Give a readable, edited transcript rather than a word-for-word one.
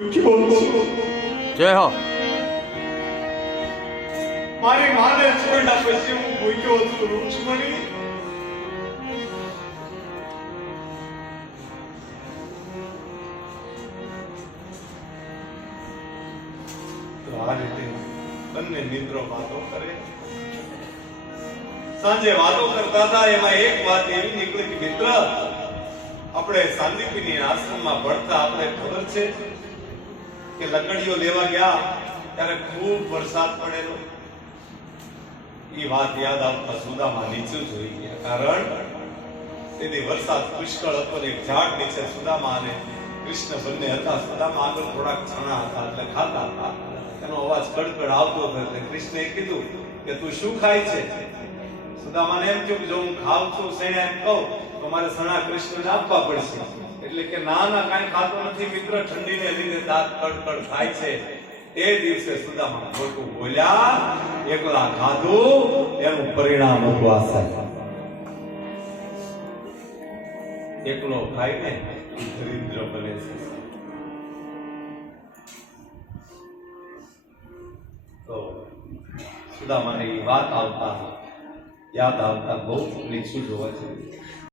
જય હો. મારી માને છોડ્યા પછી હું ભૂખ્યો છું રૂક્ષ્મણી. તો આ રીતે બંને મિત્રો વાતો કરે. સાંજે વાતો કરતા હતા એમાં એક વાત એવી નીકળી કે મિત્ર આપણે સાંદીપની આશ્રમમાં ભણતા આપણે ખબર છે કે લકડીઓ લેવા ગયા ત્યારે ખૂબ વરસાદ પડેલો. એ વાત યાદ આવતા સુદામા નીચે જોઈ ગયા. કારણ તેથી વરસાદ પુષ્કળ હતો ને એક ઝાડ નીચે સુદામા અને કૃષ્ણ બંને હતા. સુદામા આગળ થોડાક છાણા હતા એટલે ખાતા હતા. એનો અવાજ કડકડ આવતો હતો એટલે કૃષ્ણએ કીધું કે તું શું ખાય છે? સુદામાને એમ થયું કે જો હું ખાઉં છું સૈણે એમ કહું તો મારે સણા કૃષ્ણને આપવા પડશે. એટલે કે ના ના કાંઈ ખાતો નથી મિત્ર, ઠંડીને લીધે દાંત કડકડ થાય છે. એ દિવસે સુદામા ખોટું બોલ્યા, એકલા ખાધું એનું પરિણામ હતું આ સાહેબ. એકલો ખાઈને દરિદ્ર બને છે. તો સુદામાને એ વાત આવતા યાદ આવતા બહુ નીચું જોવા છે.